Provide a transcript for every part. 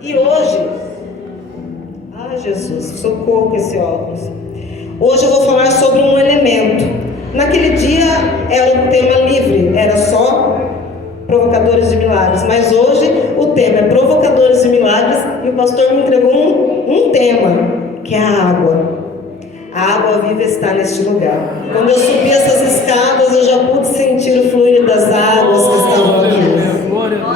E hoje, Jesus, socorro com esse óculos. Hoje eu vou falar sobre um elemento. Naquele dia era um tema livre, era só provocadores de milagres. Mas hoje o tema é provocadores de milagres e o pastor me entregou um tema, que é a água. A água viva está neste lugar. Quando eu subi essas escadas, eu já pude sentir o fluir das águas que estavam aqui.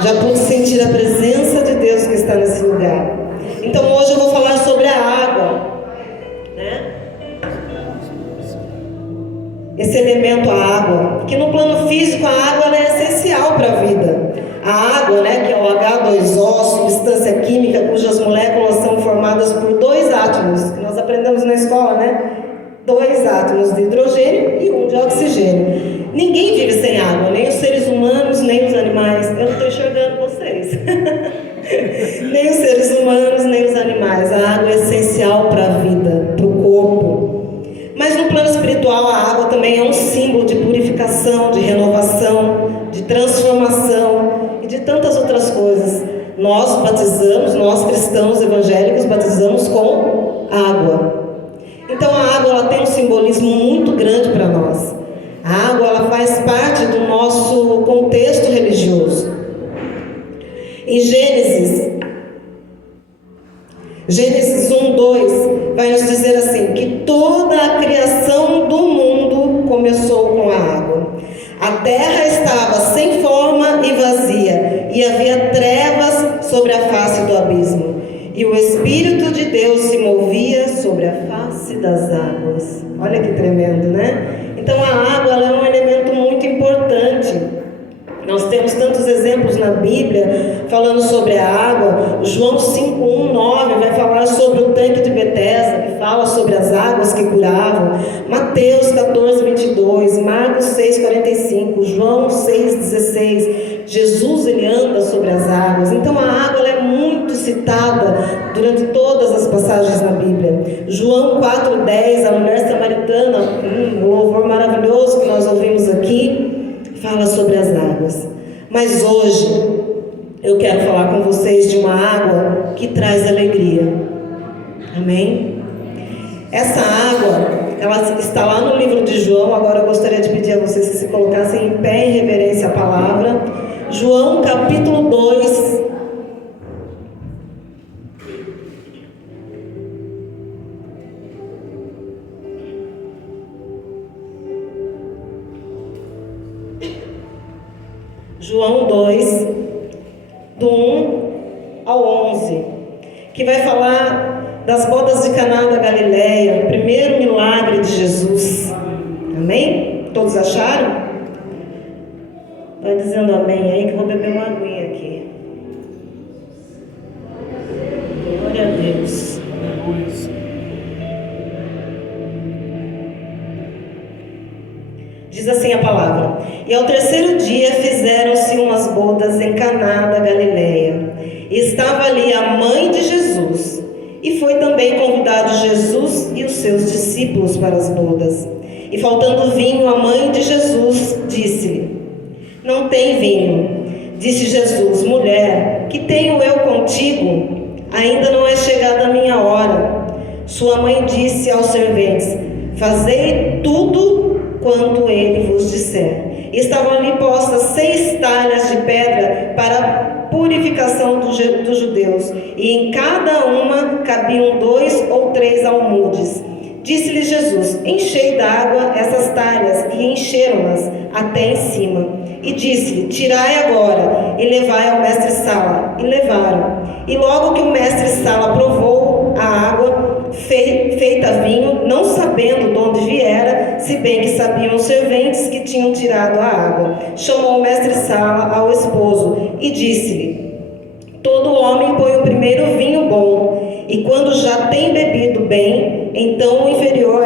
Já pude sentir a presença de Deus que está nesse lugar. Então hoje eu vou falar sobre a água, né? Esse elemento, a água, que no plano físico a água ela é essencial para a vida. A água, né, que é o H2O, substância química cujas moléculas são formadas por dois átomos, que nós aprendemos na escola, né? Dois átomos de hidrogênio e um de oxigênio. Ninguém vive sem água, nem os seres humanos, nem os animais. Eu não estou enxergando vocês. Nem os seres humanos, nem os animais. A água é essencial para a vida, para o corpo. Mas no plano espiritual, a água também é um símbolo de purificação, de renovação, de transformação e de tantas outras coisas. Nós batizamos, nós cristãos evangélicos batizamos com água. Então a água ela tem um simbolismo muito grande para nós. A água ela faz parte do nosso contexto religioso. Em Gênesis 1:2 vai nos dizer assim, que toda a criação do mundo começou com a água. A terra estava sem forma e vazia, e havia trevas sobre a face do abismo. E o Espírito de Deus se movia sobre a face das águas. Olha que tremendo, né? Então a água ela é um elemento muito importante. Nós temos tantos exemplos na Bíblia falando sobre a água. João 5:1-9 vai falar sobre o tanque de Betesda, que fala sobre as águas que curavam. Mateus 14:22, Marcos 6:45, João 6:16. Jesus ele anda sobre as águas. Então a água ela é muito citada durante todas as passagens na Bíblia. João 4:10, a mulher samaritana, um louvor maravilhoso que nós ouvimos aqui, fala sobre as águas. Mas hoje eu quero falar com vocês de uma água que traz alegria. Amém? Essa água, ela está lá no livro de João. Agora eu gostaria de pedir a vocês que se colocassem em pé em reverência à palavra. João capítulo 2. João 2, do 1 ao 11, que vai falar das bodas de Caná da Galileia, o primeiro milagre de Jesus. Amém? Todos acharam? Vai dizendo amém aí que eu vou beber uma aguinha aqui. Glória a Deus. Diz assim a palavra: E ao terceiro dia fizeram-se umas bodas em Caná da Galileia. E estava ali a mãe de Jesus. E foi também convidado Jesus e os seus discípulos para as bodas. E faltando vinho, a mãe de Jesus disse-lhe: Não tem vinho. Disse Jesus: Mulher, que tenho eu contigo? Ainda não é chegada a minha hora. Sua mãe disse aos serventes: Fazei tudo quanto ele vos disser. E estavam ali postas 6 talhas de pedra para a purificação dos judeus, e em cada uma cabiam 2 ou 3 almudes. Disse-lhe Jesus: Enchei d'água essas talhas, e encheram-nas até em cima. E disse-lhe: Tirai agora e levai ao mestre-sala. E levaram. E logo que o mestre-sala provou a água feita vinho, não sabendo de onde viera, se bem que sabiam os serventes que tinham tirado a água, chamou o mestre-sala ao esposo e disse-lhe: Todo homem põe o primeiro vinho bom, e quando já tem bebido bem, então o inferior,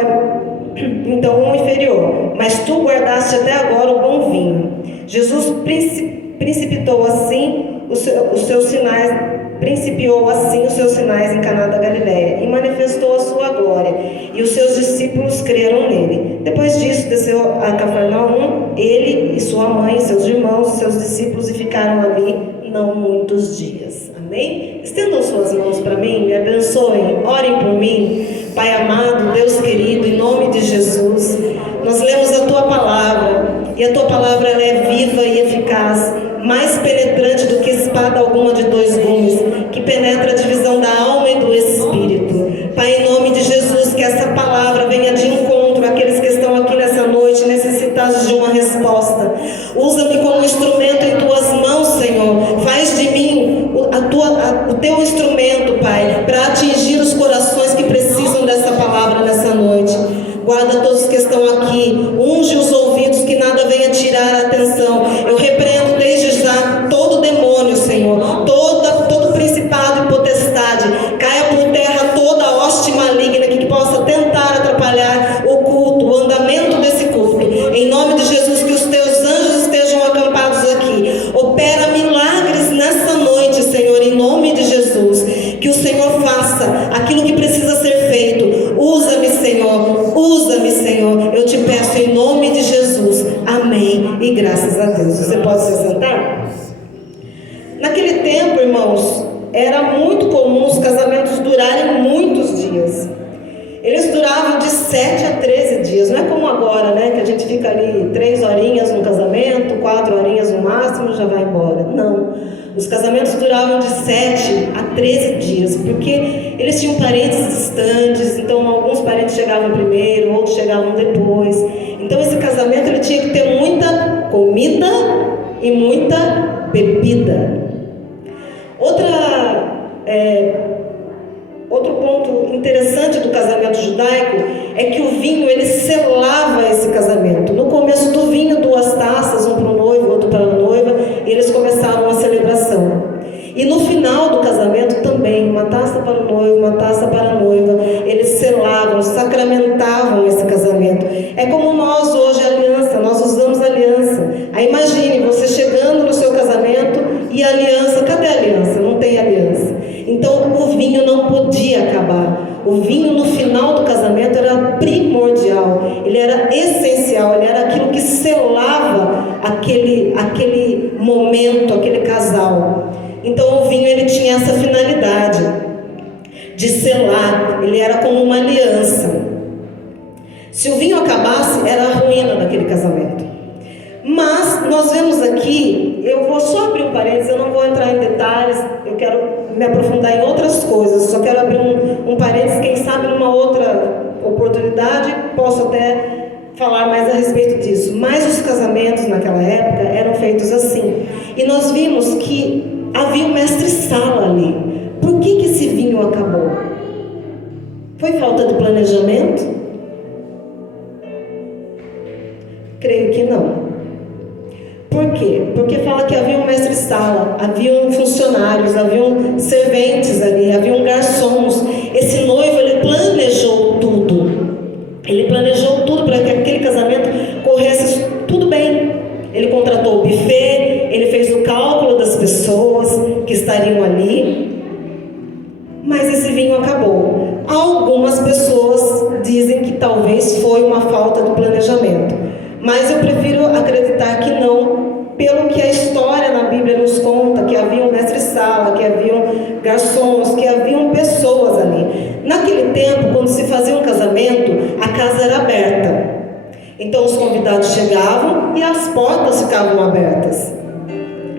mas tu guardaste até agora o bom vinho. Jesus principiou assim os seus sinais em Caná da Galileia e manifestou a sua glória, e os seus discípulos creram nele. Depois disso desceu a Cafarnaum, ele e sua mãe, seus irmãos, seus discípulos, e ficaram ali não muitos dias. Amém? Estendam suas mãos para mim, me abençoem, orem por mim. Pai amado, Deus querido, em nome de Jesus, nós lemos a Tua palavra, e a Tua palavra ela é viva e eficaz, mais penetrante do que espada alguma de 2 gumes, que penetra a divisão da alma e do espírito. Pai, em nome de Jesus, que essa palavra venha de encontro àqueles que estão aqui nessa noite, necessitados de uma resposta. Usa-me como instrumento em Tuas mãos, Senhor. Faz de mim o Teu instrumento, Pai, para atingir os corações que precisam dessa palavra nessa noite. Guarda todos que estão aqui, unge os ouvidos, que nada venha tirar a atenção. Eu repreendo desde já todo demônio, Senhor, todo principado e potestade. Caia por terra toda hoste maligna que possa tentar atrapalhar o culto, o andamento desse culto. Em nome de Jesus, que os Teus anjos estejam acampados aqui. Opera milagres nessa noite, Senhor, em nome de Jesus. Que o Senhor faça aquilo que precisa ser feito. Usa-me, Senhor. Usa-me, Senhor. Eu te peço em nome de Jesus. Amém. E graças a Deus. Você pode se sentar? Naquele tempo, irmãos, era muito comum os casamentos durarem muitos dias. Eles duravam de 7 a 13 dias. Não é como agora, né? Que a gente fica ali 3 horinhas no casamento, 4 horinhas no máximo, já vai embora. Não. Os casamentos duravam de 7 a 13 dias, porque eles tinham parentes distantes, então alguns parentes chegavam primeiro, outros chegavam depois. Então esse casamento ele tinha que ter muita comida e muita bebida. Outro ponto interessante do casamento judaico é que o vinho ele selava esse casamento. No começo do vinho, 2 taças, um para o noivo, outro para a noiva, e eles começavam a celebração. E no final do casamento também, uma taça para o noivo, uma taça para a noiva, eles selavam, sacramentavam esse casamento. É como nós hoje, a aliança, nós usamos a aliança. Aí imagine você chegando no seu casamento e a aliança, cadê a aliança? Não tem aliança. Então o vinho não podia acabar. O vinho no final do casamento era primordial, ele era essencial, ele era aquilo que selava aquele momento, aquele casal. Então o vinho ele tinha essa finalidade de selar, ele era como uma aliança. Se o vinho acabasse, era a ruína daquele casamento. Mas nós vemos aqui, eu vou só abrir um parênteses, eu não vou entrar em detalhes, eu quero me aprofundar em outras coisas, só quero abrir um parênteses, quem sabe numa outra oportunidade posso até falar mais a respeito disso. Mas os casamentos naquela época eram feitos assim. E nós vimos que havia um mestre-sala ali. Por que esse vinho acabou? Foi falta de planejamento? Creio que não. Por quê? Porque fala que havia um mestre-sala, haviam funcionários, haviam serventes ali, haviam garçons. Esse noivo, ele planejou tudo. Ele planejou tudo para que aquele casamento corresse tudo bem. Ele contratou o buffet, ele fez o cálculo das pessoas que estariam ali. Mas esse vinho acabou. Algumas pessoas dizem que talvez foi uma falta de planejamento. Mas eu prefiro acreditar que não, pelo que a história na Bíblia nos conta, que havia um mestre-sala, que haviam garçons, que haviam pessoas ali. Naquele tempo, quando se fazia um casamento, a casa era aberta. Então os convidados chegavam e as portas ficavam abertas.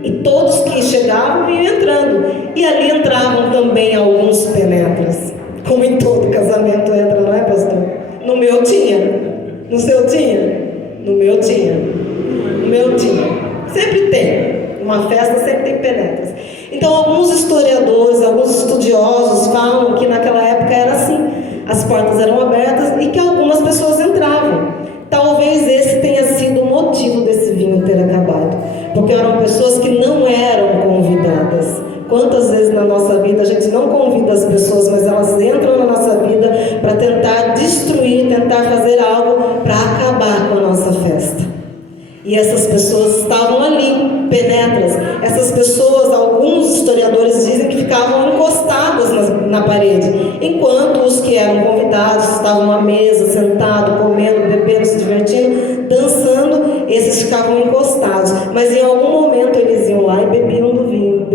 E todos que chegavam iam entrando. E ali entravam também alguns penetras. Como em todo casamento entra, não é, pastor? No meu tinha. No seu tinha? No meu tinha. No meu tinha. Sempre tem. Uma festa sempre tem penetras. Então alguns historiadores, alguns estudiosos falam que naquela época era assim. As portas eram abertas e que algumas pessoas entravam. Talvez esse tenha sido o motivo desse vinho ter acabado. Porque eram pessoas que não eram convidadas. Quantas vezes na nossa vida a gente não convida as pessoas, mas elas entram na nossa vida para tentar destruir, tentar fazer algo para acabar com a nossa festa. E essas pessoas estavam ali, penetras. Essas pessoas, alguns historiadores dizem que ficavam encostadas na parede, enquanto os que eram convidados estavam à mesa, sentados, comendo, bebendo, se divertindo, dançando, esses ficavam encostados. Mas em algum momento eles iam lá e bebiam do vinho,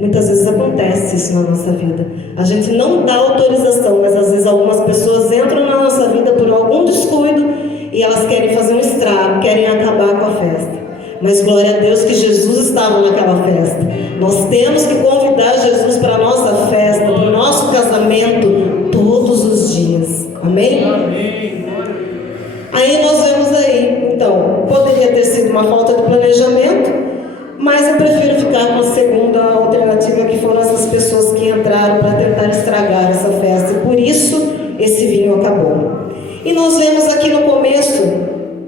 Muitas vezes acontece isso na nossa vida. A gente não dá autorização, mas às vezes algumas pessoas entram na nossa vida por algum descuido e elas querem fazer um estrago, querem acabar com a festa. Mas glória a Deus que Jesus estava naquela festa. Nós temos que convidar Jesus para a nossa festa, para o nosso casamento, todos os dias. Amém? Amém. Aí nós vemos aí, então, poderia ter sido uma falta de planejamento, mas eu prefiro ficar com a segunda alternativa, que foram essas pessoas que entraram para tentar estragar essa festa. E por isso esse vinho acabou. E nós vemos aqui no começo,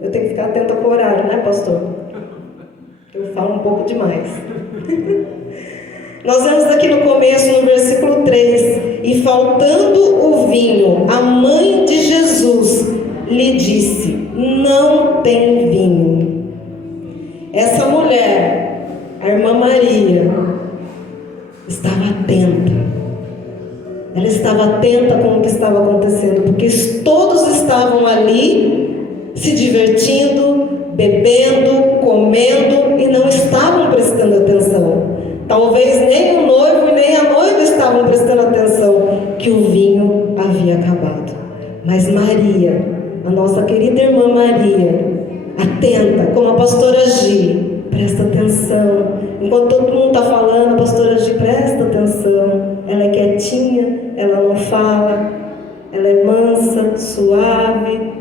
eu tenho que ficar atenta com o horário, né, pastor? Eu falo um pouco demais. Nós vemos aqui no começo, no versículo 3, e faltando o vinho, a mãe de Jesus lhe disse: não tem vinho. Essa mulher, a irmã Maria, estava atenta. Ela estava atenta com o que estava acontecendo, porque todos estavam ali se divertindo, bebendo, comendo e não estavam prestando atenção. Talvez nem o noivo e nem a noiva estavam prestando atenção que o vinho havia acabado. Mas Maria, a nossa querida irmã Maria, atenta, como a pastora Gi, presta atenção. Enquanto todo mundo está falando, a pastora Gi presta atenção. Ela é quietinha, ela não fala, ela é mansa, suave,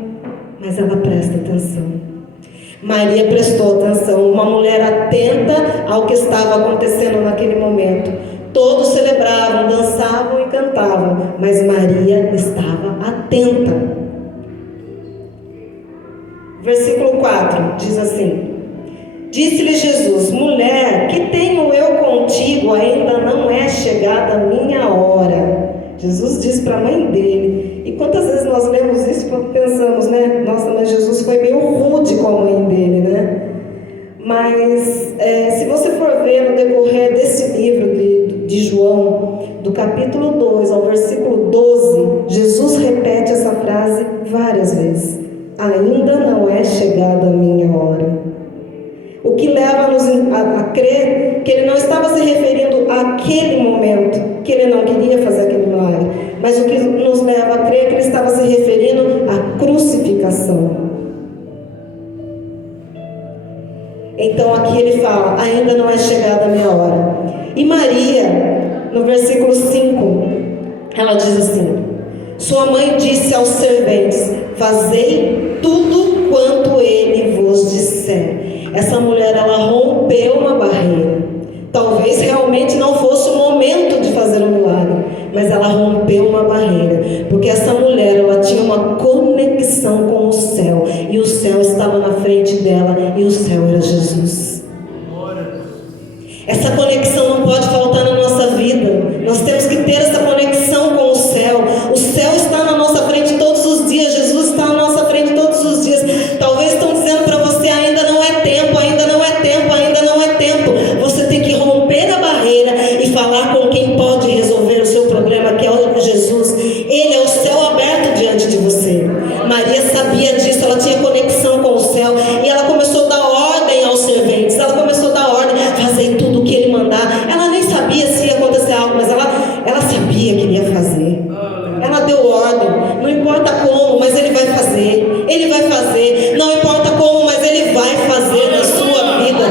mas ela presta atenção. Maria prestou atenção, uma mulher atenta ao que estava acontecendo naquele momento. Todos celebravam, dançavam e cantavam, mas Maria estava atenta. Versículo 4 diz assim: disse-lhe Jesus: mulher, que tenho eu contigo? Ainda não é chegada a minha hora. Jesus disse para a mãe dele. E quantas vezes nós lemos isso e pensamos, né? Nossa, mas Jesus foi meio rude com a mãe dele, né? Mas se você for ver no decorrer desse livro de João, do capítulo 2 ao versículo 12, Jesus repete essa frase várias vezes: ainda não é chegada a minha hora. O que leva-nos a crer que ele não estava se referindo àquele momento, que ele não queria fazer aquele milagre, mas o que nos leva a crer que ele estava se referindo à crucificação. Então aqui ele fala: ainda não é chegada a minha hora. E Maria, no versículo 5, ela diz assim: sua mãe disse aos serventes: fazei tudo quanto ele vos disser. Essa mulher, ela rompeu uma barreira. Talvez realmente não fosse o momento de fazer um milagre, mas ela rompeu uma barreira, porque essa mulher, ela tinha uma conexão com o céu, e o céu estava na frente dela, e o céu era Jesus. Essa conexão não pode faltar na nossa vida. Nós temos que ter essa conexão com o céu. O céu está na nossa frente todos os dias. Jesus está na nossa frente todos os dias. Talvez estão dizendo para você: ainda não é tempo, ainda não é tempo, ainda não é tempo. Você tem que romper a barreira e falar com quem pode resolver o seu problema, que é Jesus. Ele é o céu aberto diante de você. Maria sabia disso, ela tinha conexão com o céu, e ela começou a dar ordem aos serventes. Ela começou a dar ordem: fazer tudo o que ele mandar. Ela nem sabia se ia acontecer algo, mas ela sabia que ele ia fazer. Ela deu ordem. Não importa como, mas ele vai fazer. Ele vai fazer. Não importa como, mas ele vai fazer na sua vida.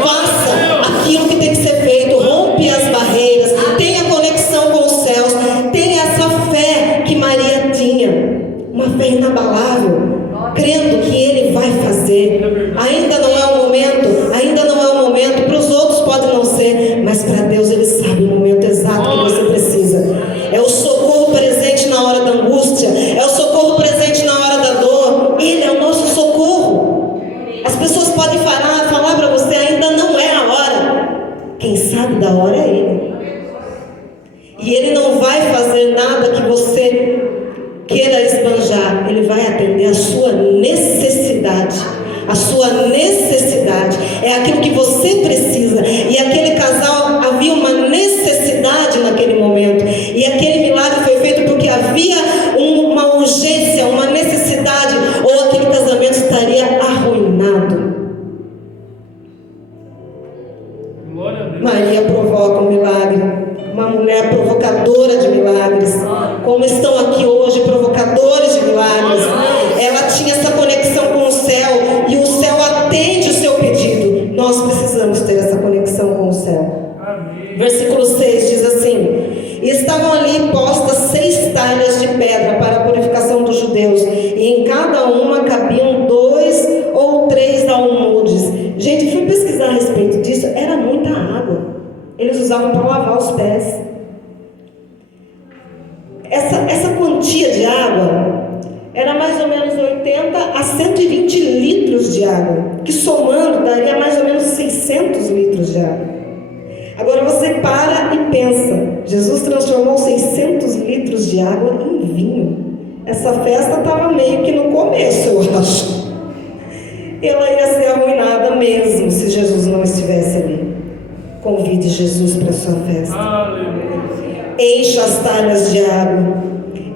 Faça aquilo que tem que ser feito. Rompe as barreiras. Tenha conexão com os céus. Tenha essa fé que Maria tinha. Uma fé inabalável, crendo que ele vai fazer. Ainda não é o momento. Ainda não é o momento. Para os outros pode não ser, mas para Deus ele sabe o momento exato que você precisa. É o socorro presente na hora da angústia. É o socorro presente na hora da dor. Ele é o nosso socorro. As pessoas podem falar para você: ainda não é a hora. Quem sabe da hora é ele. E ele não vai fazer nada que você queira esbanjar. Ele vai atender a sua necessidade. A sua necessidade é aquilo que você precisa. E aquele casal, havia uma necessidade naquele momento, e aquele milagre foi feito porque havia uma urgência, uma necessidade, ou aquele casamento estaria arruinado. Maria provoca um milagre. provocadora de milagres. Como estão aqui hoje, provocadores de milagres. Ela tinha essa conexão com o céu, e o céu atende o seu pedido. Nós precisamos ter essa conexão com o céu. Versículo 6 diz assim: e estavam ali postas 6 talhas de pedra para a purificação dos judeus, e em cada uma cabiam 2 ou 3 almudes. Gente, fui pesquisar a respeito disso, era muita água. Eles usavam para lavar os pés. Essa quantia de água era mais ou menos 80 a 120 litros de água, que somando daria mais ou menos 600 litros de água. Agora você para e pensa, Jesus transformou 600 litros de água em vinho. Essa festa estava meio que no começo, eu acho. Ela ia ser arruinada mesmo se Jesus não estivesse ali. Convide Jesus para a sua festa. Encha as talhas de água.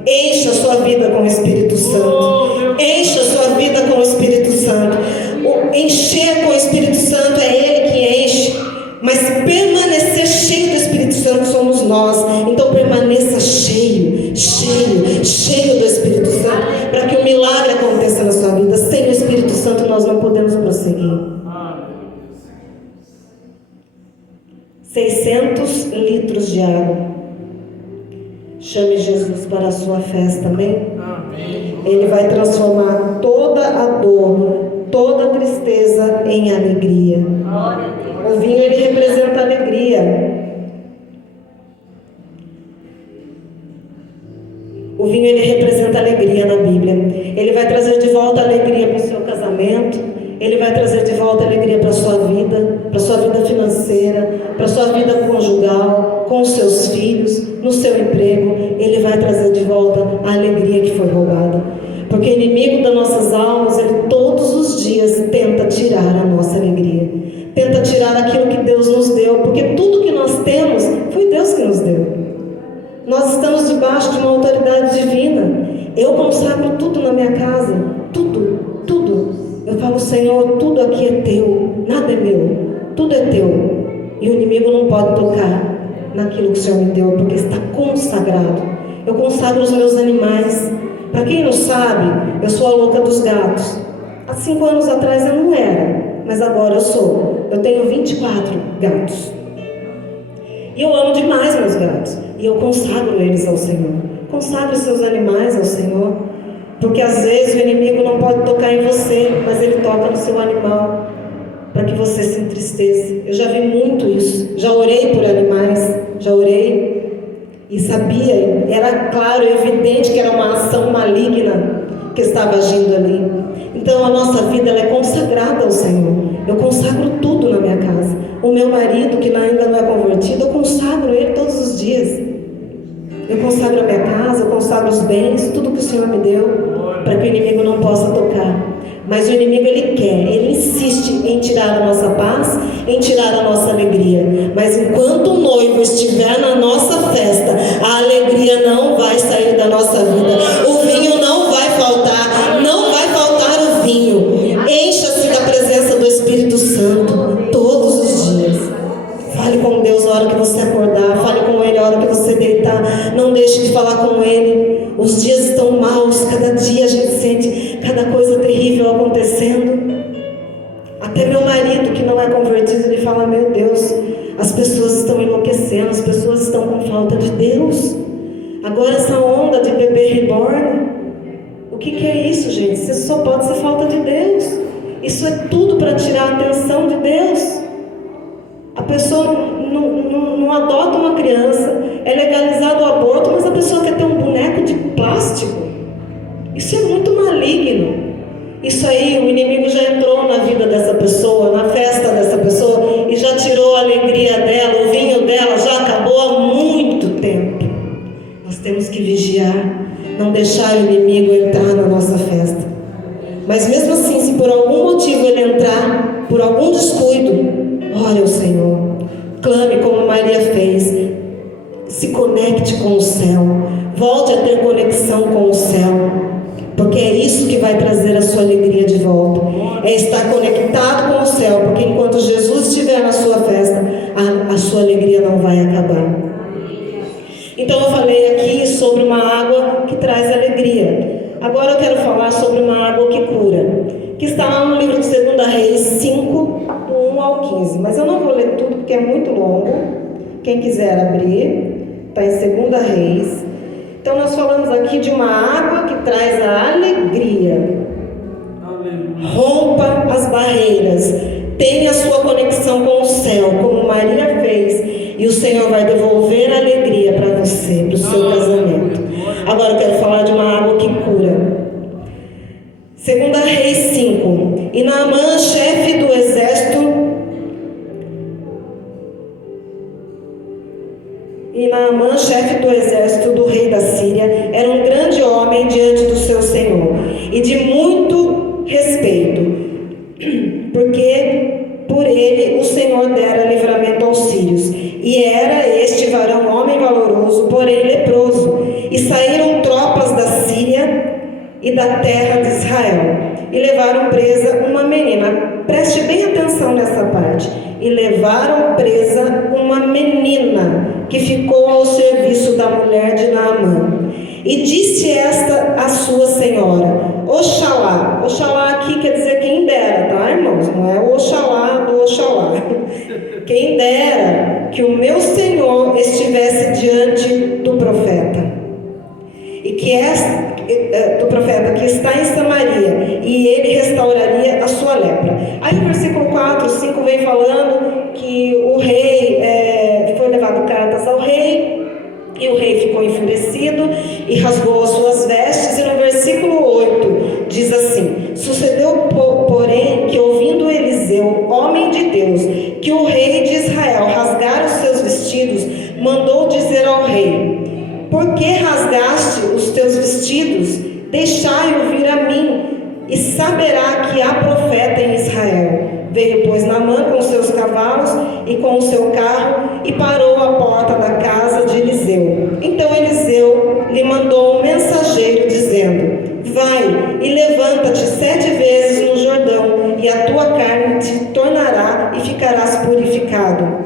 Encha a sua vida com o Espírito Santo. Encha a sua vida com o Espírito Santo. Encher com o Espírito Santo é Ele que enche. Mas permanecer cheio do Espírito Santo somos nós. Então permaneça cheio, cheio, cheio do Espírito Santo, para que o milagre aconteça na sua vida. Sem o Espírito Santo nós não podemos prosseguir. 600 litros de água. Chame Jesus para a sua festa, amém? Ele vai transformar toda a dor, toda a tristeza em alegria. O vinho, ele representa alegria. O vinho, ele representa alegria na Bíblia. Ele vai trazer de volta alegria para o seu casamento. Ele vai trazer de volta alegria para a sua vida financeira, para a sua vida conjugal, com os seus filhos, no seu emprego. Ele vai trazer de volta a alegria que foi roubada. Porque o inimigo das nossas almas, ele todos os dias tenta tirar a nossa alegria. Tenta tirar aquilo que Deus nos deu, porque tudo que nós temos foi Deus que nos deu. Nós estamos debaixo de uma autoridade divina. Eu consagro tudo na minha casa, tudo. Eu falo, Senhor, tudo aqui é teu, nada é meu, tudo é teu. E o inimigo não pode tocar naquilo que o Senhor me deu, porque está consagrado. Eu consagro os meus animais. Para quem não sabe, eu sou a louca dos gatos. Há 5 anos atrás eu não era, mas agora eu sou. Eu tenho 24 gatos. E eu amo demais meus gatos. E eu consagro eles ao Senhor. Consagre seus animais ao Senhor. Porque às vezes o inimigo não pode tocar em você, mas ele toca no seu animal, para que você se entristeça. Eu já vi muito isso. Já orei por animais. Já orei. E sabia, era claro, evidente que era uma ação maligna que estava agindo ali. Então a nossa vida, ela é consagrada ao Senhor. Eu consagro tudo na minha casa. O meu marido, que ainda não é convertido, eu consagro ele todos os dias. Eu consagro a minha casa, eu consagro os bens, tudo que o Senhor me deu, para que o inimigo não possa tocar. Mas o inimigo, ele insiste em tirar a nossa paz, em tirar a nossa alegria. Mas enquanto o noivo estiver na nossa festa, a alegria não vai sair da nossa vida. O vinho não vai faltar, não vai faltar o vinho. Encha-se da presença do Espírito Santo todos os dias. Fale com Deus a hora que você acordar, fale com Ele a hora que você deitar. Não deixe de falar com Ele. Os dias estão maus, cada dia a gente sente cada coisa terrível acontecendo. Até meu marido, que não é convertido, ele fala, meu Deus, as pessoas estão enlouquecendo, as pessoas estão com falta de Deus. Agora essa onda de bebê reborn, o que é isso, gente? Isso só pode ser falta de Deus. Isso é tudo para tirar a atenção de Deus. A pessoa não adota uma criança, é legalizado o aborto, mas a pessoa quer ter um boneco de plástico. Isso é muito maligno. Isso aí, o inimigo já entrou na vida dessa pessoa, na festa dessa pessoa, e já tirou a alegria dela, o vinho dela já acabou há muito tempo. Nós temos que vigiar, não deixar o inimigo entrar na nossa festa. Mas mesmo assim, se por algum motivo ele entrar, por algum descuido, ore ao Senhor, clame como Maria fez, se conecte com o céu, volte a ter conexão com o céu, porque é isso que vai trazer a sua alegria de volta, é estar conectado com o céu, porque enquanto Jesus estiver na sua festa, a sua alegria não vai acabar. Então eu falei aqui sobre uma água que traz alegria. Agora eu quero falar sobre uma água que cura, que está lá no livro de 2 Reis 5, do 1 ao 15. Mas eu não vou ler tudo porque é muito longo. Quem quiser abrir, está em 2 Reis. Então nós falamos aqui de uma água que traz a alegria. Rompa as barreiras, tenha a sua conexão com o céu, como Maria fez, e o Senhor vai devolver a alegria para você, para o seu casamento. Agora eu quero falar de uma água que cura. 2 Reis 5. E Naamã, chefe do exército do rei da Síria, era um grande homem diante do seu senhor, e de muito respeito, porque por ele o Senhor dera livramento aos sírios. E era este varão homem valoroso, porém leproso. E saíram tropas da Síria e da terra de Israel, e levaram presa uma menina. Preste bem atenção nessa parte. E levaram presa uma menina que ficou ao serviço da mulher de Naamã. E disse esta a sua senhora: Oxalá. Oxalá aqui quer dizer quem dera, tá, irmãos? Não é o Oxalá do Oxalá. Quem dera que o meu Senhor estivesse diante do profeta. E que do profeta que está em Samaria, e ele restauraria a sua lepra. Aí no versículo 4, 5 vem falando que o rei foi levado cartas ao rei, e o rei ficou enfurecido e rasgou as suas vestes. E no versículo 8 diz assim: sucedeu, porém, que ouvindo Eliseu, homem de Deus, que o rei de Israel rasgara os seus vestidos, mandou dizer ao rei: por que rasgaste os teus vestidos? Deixai-o vir a mim, e saberá que há profeta em Israel. Veio, pois, Naamã com seus cavalos e com o seu carro, e parou à porta da casa de Eliseu. Então Eliseu lhe mandou um mensageiro, dizendo: vai e levanta-te 7 vezes no Jordão, e a tua carne te tornará e ficarás purificado.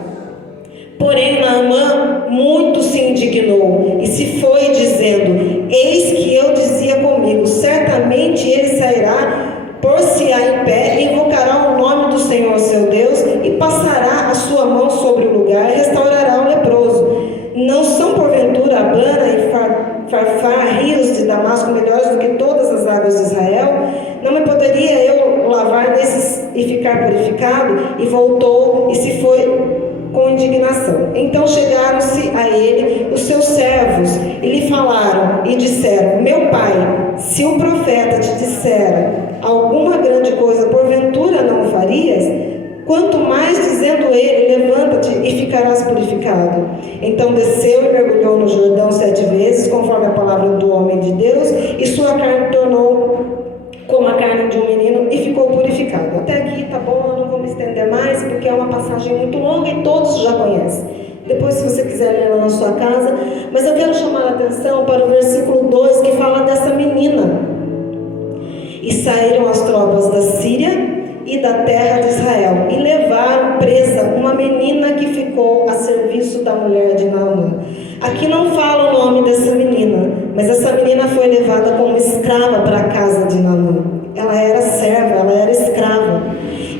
Porém Naamã muito se indignou e se foi, dizendo: eis que eu dizia comigo, certamente ele sairá, por-se-á em pé, e invocará o nome do Senhor seu Deus, e passará a sua mão sobre o lugar, e restaurará o leproso. Não são porventura Abana e Farfar, rios de Damasco, melhores do que todas as águas de Israel? Não me poderia eu lavar nesses e ficar purificado? E voltou e se foi com indignação. Então chegaram-se a ele os seus servos e lhe falaram e disseram: meu pai, se o profeta te dissera alguma grande coisa, porventura não o farias? Quanto mais dizendo ele: levanta-te e ficarás purificado. Então desceu e mergulhou no Jordão 7 vezes, conforme a palavra do homem de Deus, e sua carne tornou como a carne de um menino, e ficou purificado. Até aqui tá bom, eu não vou me estender mais, porque é uma passagem muito longa e todos já conhecem. Depois, se você quiser ler lá na sua casa. Mas eu quero chamar a atenção para o versículo 2, que fala dessa menina. E saíram as tropas da Síria e da terra de Israel, e levaram presa uma menina que ficou a serviço da mulher de Naamã. Aqui não fala o nome dessa menina, mas essa menina foi levada como escrava para a casa de Naamã. Ela era serva, ela era escrava.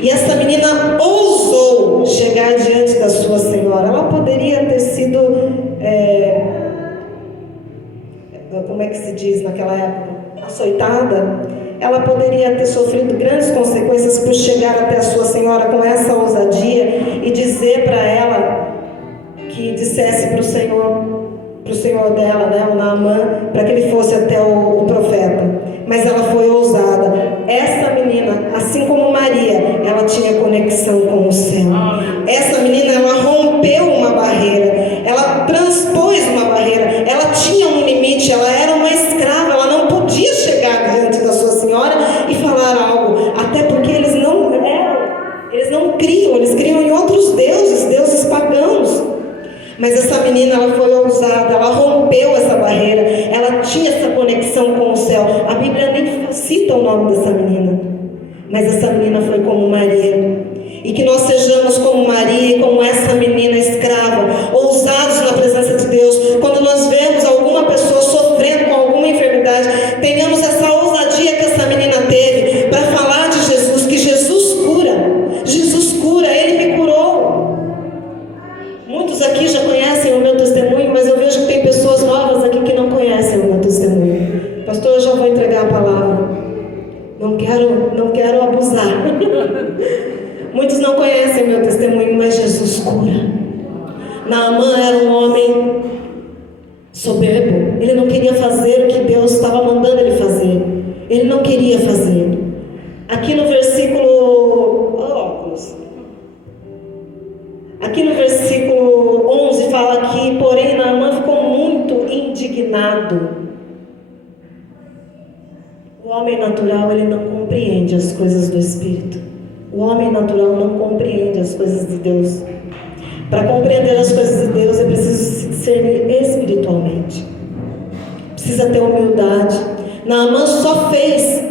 E essa menina ousou chegar diante da sua senhora. Ela poderia ter sido, como é que se diz naquela época? Açoitada. Ela poderia ter sofrido grandes consequências por chegar até a sua senhora com essa ousadia e dizer para ela que dissesse para o senhor dela, né, o Naamã, para que ele fosse até o profeta. Mas ela foi ousada. Essa menina, assim como Maria, ela tinha conexão com o céu. Essa menina, ela rompeu uma barreira, ela transpôs uma barreira, ela tinha um limite, ela era uma escrava, ela não podia chegar diante da sua senhora e falar algo, até porque eles não criam, eles criam em outros deuses pagãos. Mas essa menina, ela foi ousada, ela rompeu essa barreira, ela tinha essa conexão com o céu. A Bíblia nem cita o nome dessa menina, mas essa menina foi como Maria. E que nós sejamos como Maria e como essa menina escrava, ousados na presença de Deus. Quando nós soberbo. Ele não queria fazer o que Deus estava mandando ele fazer. Ele não queria fazer. Aqui no versículo... Aqui no versículo 11 fala que, porém, Naamã ficou muito indignado. O homem natural, ele não compreende as coisas do Espírito. O homem natural não compreende as coisas de Deus. Para compreender as coisas de Deus, é preciso se discernir espiritualmente. Precisa ter humildade. Naamã só fez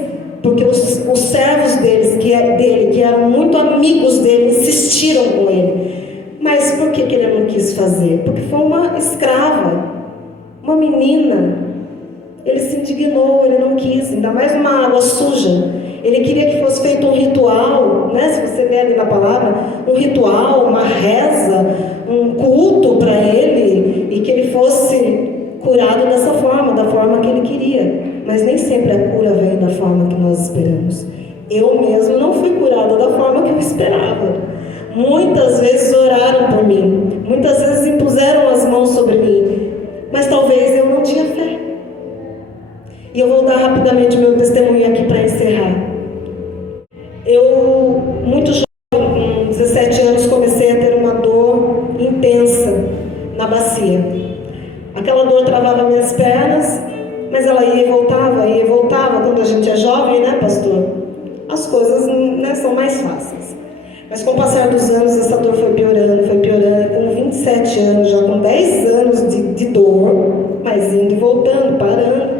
porque os servos dele, que eram muito amigos dele, insistiram com ele. Mas por que ele não quis fazer? Porque foi uma escrava, uma menina. Ele se indignou, ele não quis, ainda mais uma água suja. Ele queria que fosse feito um ritual, né? Se você ver ali na palavra, um ritual, uma reza, um culto para ele, e que ele fosse curado dessa forma, da forma que ele queria. Mas nem sempre a cura vem da forma que nós esperamos. Eu mesmo não fui curada da forma que eu esperava. Muitas vezes oraram por mim, muitas vezes impuseram as mãos sobre mim, mas talvez eu não tinha fé. E eu vou dar rapidamente o meu testemunho aqui para encerrar. Eu, muito jovem, com 17 anos, comecei a ter uma dor intensa na bacia. Aquela dor travava minhas pernas, mas ela ia e voltava. Quando a gente é jovem, né, pastor? As coisas, né, são mais fáceis. Mas com o passar dos anos, essa dor foi piorando. E com 27 anos, já com 10 anos de dor, mas indo e voltando, parando.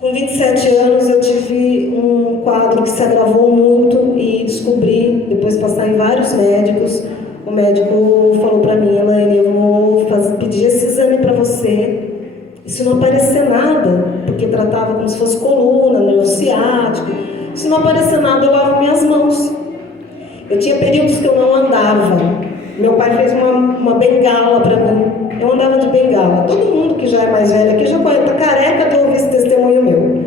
Com 27 anos, eu tive um quadro que se agravou muito e descobri, depois de passar em vários médicos, o médico falou para mim: Elaine, eu vou pedir esse exame para você. E se não aparecer nada, porque tratava como se fosse coluna, nervo ciático, se não aparecer nada, eu lavo minhas mãos. Eu tinha períodos que eu não andava. Meu pai fez uma bengala para mim. Eu andava de bengala. Todo mundo que já é mais velho aqui já conhece, tá careca de ouvir esse testemunho meu.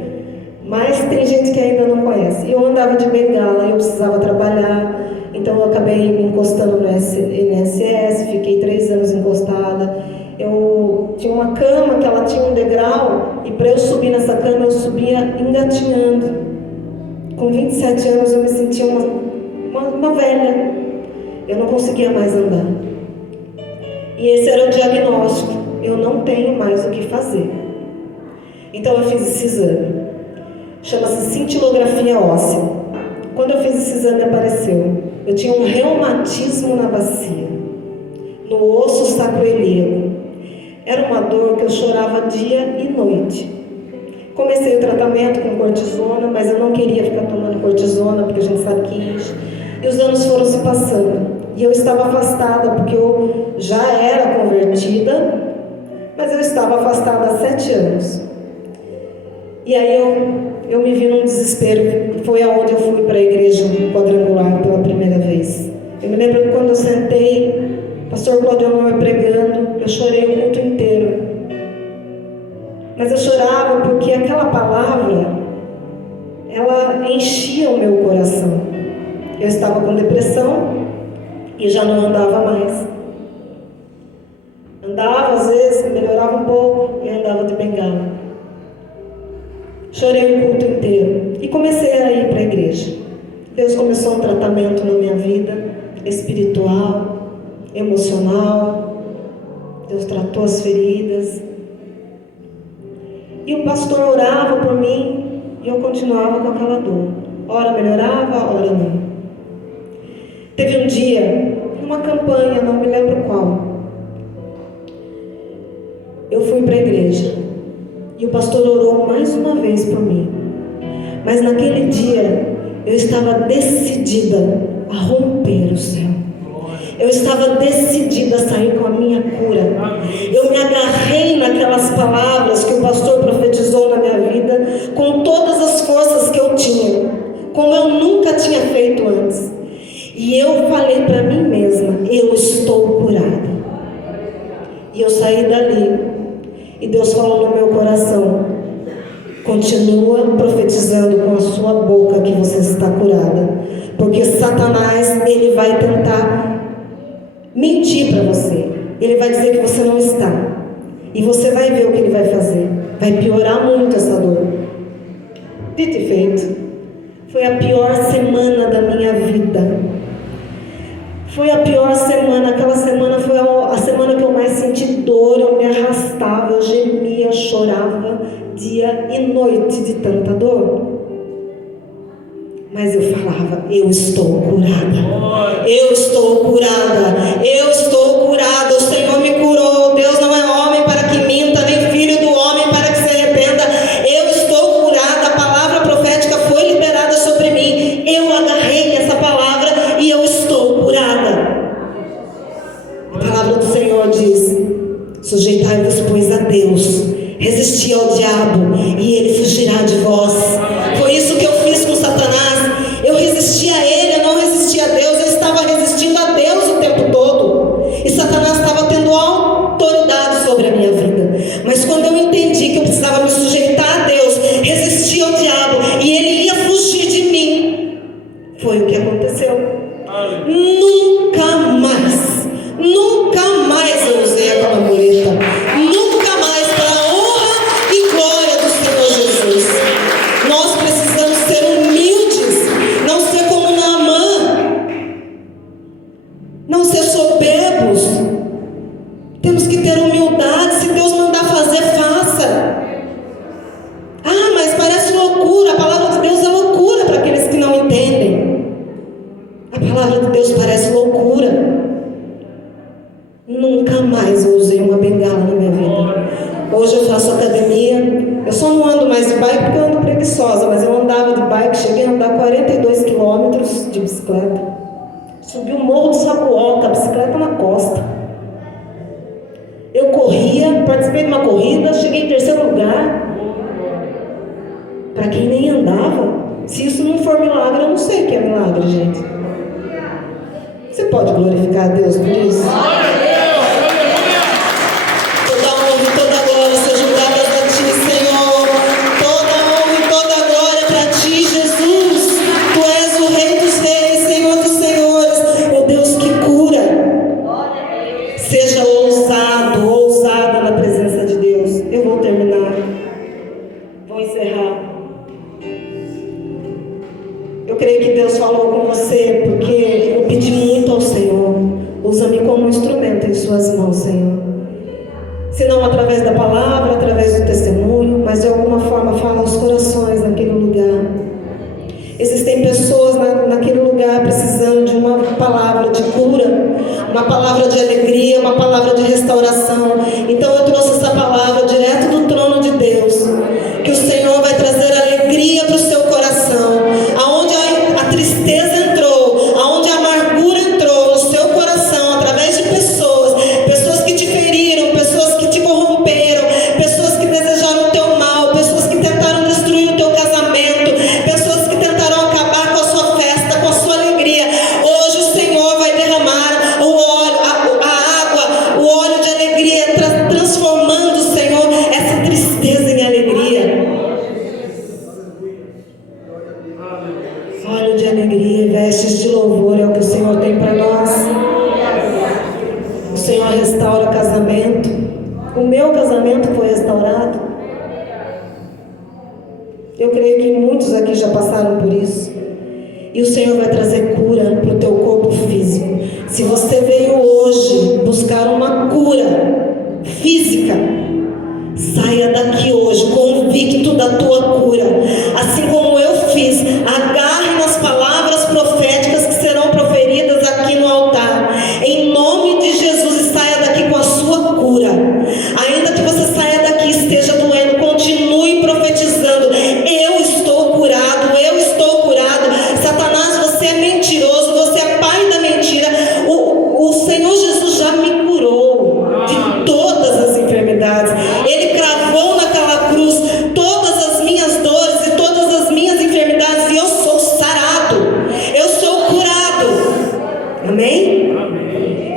Mas tem gente que ainda não conhece. Eu andava de bengala, eu precisava trabalhar. Então eu acabei me encostando no INSS, fiquei 3 anos encostada. Eu tinha uma cama que ela tinha um degrau, e para eu subir nessa cama eu subia engatinhando. Com 27 anos eu me sentia uma velha. Eu não conseguia mais andar. E esse era o diagnóstico. Eu não tenho mais o que fazer. Então eu fiz esse exame. Chama-se cintilografia óssea. Quando eu fiz esse exame, apareceu. Eu tinha um reumatismo na bacia, no osso sacroiliaco. Era uma dor que eu chorava dia e noite. Comecei o tratamento com cortisona, mas eu não queria ficar tomando cortisona, porque a gente sabe que enche. E os anos foram se passando. E eu estava afastada, porque eu já era convertida, mas eu estava afastada há 7 anos. E aí eu me vi num desespero. Foi aonde eu fui para a igreja quadrangular pela primeira vez. Eu me lembro que quando eu sentei, o pastor Claudio me pregando, eu chorei o culto inteiro. Mas eu chorava porque aquela palavra, ela enchia o meu coração. Eu estava com depressão e já não andava mais. Andava, às vezes, melhorava um pouco e andava de bengala. Chorei o culto inteiro e comecei a ir para a igreja. Deus começou um tratamento na minha vida, espiritual, emocional. Deus tratou as feridas. E o pastor orava por mim e eu continuava com aquela dor. Ora melhorava, ora não. Teve um dia, uma campanha, não me lembro qual, eu fui para a igreja e o pastor orou mais uma vez por mim. Mas naquele dia eu estava decidida a romper o céu. Eu estava decidida a sair com a minha cura. Eu me agarrei naquelas palavras que o pastor profetizou na minha vida com todas as forças que eu tinha, como eu nunca tinha feito antes. E eu falei para mim mesma: eu estou curada. E eu saí dali. E Deus falou no meu coração: continua profetizando com a sua boca que você está curada. Porque Satanás, ele vai tentar mentir para você. Ele vai dizer que você não está. E você vai ver o que ele vai fazer. Vai piorar muito essa dor. Dito e feito. Foi a pior semana da minha vida. Foi a pior semana. Aquela semana foi a semana que eu mais senti dor. Eu me arrastava, eu gemia, chorava dia e noite de tanta dor. Mas eu falava, eu estou curada. Eu estou curada. Eu estou curada. O Senhor me curou. Deus não é homem para que minta, nem filho do homem para que se arrependa. Eu estou curada. A palavra profética foi liberada sobre mim. Eu agarrei essa palavra e eu estou curada. A palavra do Senhor diz: sujeitai-vos, pois, a Deus, resisti ao diabo e ele fugirá de vós. Foi isso que eu fiz com Satanás. Eu resisti a ele, eu não resisti a Deus. Eu estava resistindo a Deus o tempo todo, e Satanás estava tendo autoridade sobre a minha vida. Mas quando eu entendi que eu precisava me sujeitar a Deus, resistir ao diabo e ele ia fugir de mim, foi o que aconteceu. Nunca mais eu usei aquela muleta. Nunca mais, para a honra e glória do Senhor Jesus. Nós precisamos ser humildes, não ser como Naamã, não ser soberbos. Temos que ter humildade. Se Deus mandar fazer, faça. Ah, mas parece loucura. A palavra de Deus é loucura para aqueles que não entendem. A palavra de Deus parece loucura. Nunca mais eu usei uma bengala na minha vida. Hoje eu faço academia. Eu só não ando mais de bike porque eu ando preguiçosa, mas eu andava de bike, cheguei a andar 42 quilômetros de bicicleta. Subi o morro do Sabuó com a bicicleta na costa. Eu corria, participei de uma corrida, cheguei em terceiro lugar. Para quem nem andava, se isso não for milagre, eu não sei o que é milagre, gente. Você pode glorificar a Deus por isso? Toda honra e toda glória sejam dadas a Ti, Senhor. Toda honra e toda glória para Ti, Jesus. Tu és o Rei dos Reis, Senhor dos Senhores, o Deus que cura. Seja ousado, ousada na presença de Deus. Eu vou terminar. Vou encerrar. Eu creio que Deus falou com você, porque eu pedi muito ao Senhor: usa-me como um instrumento em suas mãos, Senhor. Se não através da palavra, através do testemunho, mas de alguma forma fala aos corações naquele lugar. Existem pessoas naquele lugar precisando de uma palavra de cura, uma palavra de alegria, uma palavra de restauração. Então eu trouxe essa palavra direto do trono de Deus, que o Senhor vai trazer alegria para o seu coração. Aonde a tristeza entrou, aonde a amargura entrou no seu coração, através de pessoas que te feriram, pessoas que te corromperam, pessoas que desejaram o teu mal, pessoas que tentaram destruir o teu casamento, pessoas que tentaram acabar com a sua festa, com a sua alegria. Hoje o Senhor vai derramar o óleo, a água, o óleo de alegria, transformando, Senhor, essa tristeza em alegria. Óleo de alegria e vestes de louvor é o que o Senhor tem para nós. O Senhor restaura casamento. O meu casamento foi restaurado. Eu creio que muitos aqui já passaram por isso. E o Senhor vai trazer cura para o teu corpo físico. Se você veio hoje buscar uma cura física, saia daqui hoje convicto da tua cura. Assim como eu fiz, agarre nas palavras proféticas que serão proferidas aqui no altar. Em nome de Jesus, e saia daqui com a sua cura. Ainda que você saia daqui e esteja doendo, continue profetizando: eu estou curado, eu estou curado. Satanás, você é mentiroso, você é pai da mentira. O Senhor Jesus já me curou de todas as enfermidades. Ele cravou naquela cruz todas as minhas dores e todas as minhas enfermidades, e eu sou sarado, eu sou curado. Amém?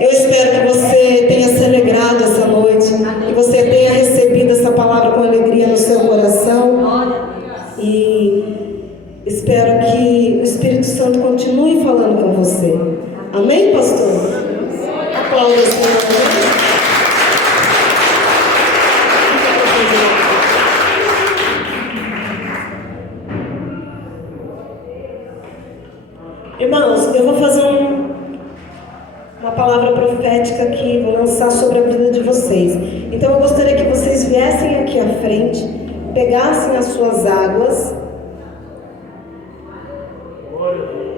Eu espero que você tenha se alegrado essa noite, que você tenha recebido essa palavra com alegria no seu coração, e espero que o Espírito Santo continue falando com você. Amém, pastor? Aplauda o Senhor. eu vou fazer uma palavra profética aqui, vou lançar sobre a vida de vocês. Então eu gostaria que vocês viessem aqui à frente, pegassem as suas águas,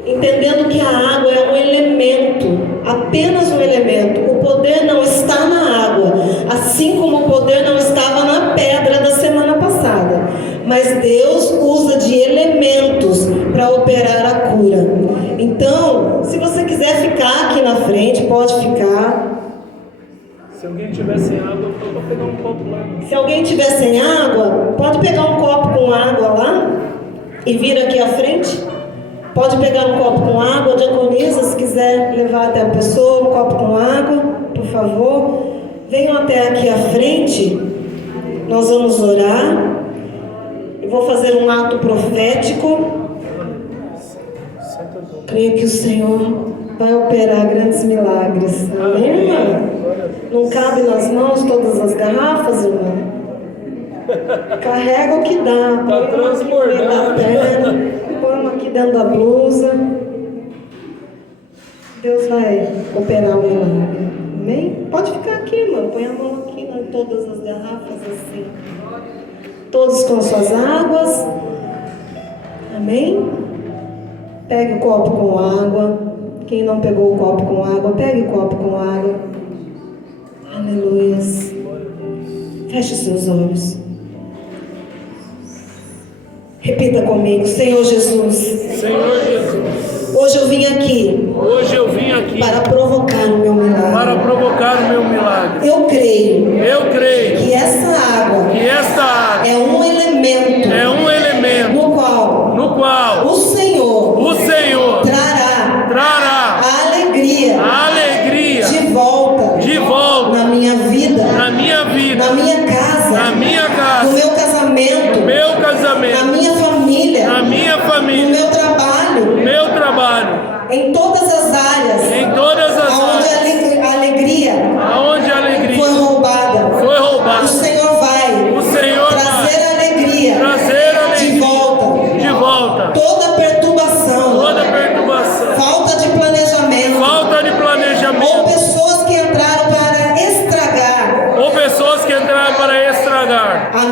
entendendo que a água é um elemento, apenas um elemento. O poder não está na água, assim como o poder não estava na pedra da semana passada. Mas Deus usa de elementos para operar a cura. Então, se você quiser ficar aqui na frente, pode ficar. Se alguém tiver sem água, eu vou pegar um copo lá. Se alguém tiver sem água, pode pegar um copo com água lá e vir aqui à frente. Pode pegar um copo com água, diaconisa, se quiser levar até a pessoa, um copo com água, por favor. Venham até aqui à frente, nós vamos orar. Eu vou fazer um ato profético. Creio que o Senhor vai operar grandes milagres. Amém, irmã? Não cabe nas mãos todas as garrafas, irmã? Carrega o que dá. Está transbordando. Põe uma aqui dentro da blusa. Deus vai operar o milagre. Amém? Pode ficar aqui, irmã. Põe a mão aqui em todas as garrafas assim. Todos com suas águas. Amém? Pegue o copo com água. Quem não pegou o copo com água, pegue o copo com água. Aleluia. Feche os seus olhos. Repita comigo, Senhor Jesus. Senhor Jesus. Hoje eu vim aqui. Hoje eu vim aqui para provocar o meu milagre. para provocar o meu milagre. Eu creio Eu creio que essa água que esta água é um elemento no qual o Senhor trará a alegria de volta na minha vida, na minha na minha casa, no meu casamento, na minha família, na minha no família, meu trabalho, em todas as áreas, onde a alegria foi roubada. O Senhor vai trazer alegria de volta. Toda perturbação, falta de planejamento, ou pessoas que entraram para estragar ou pessoas que entraram para estragar a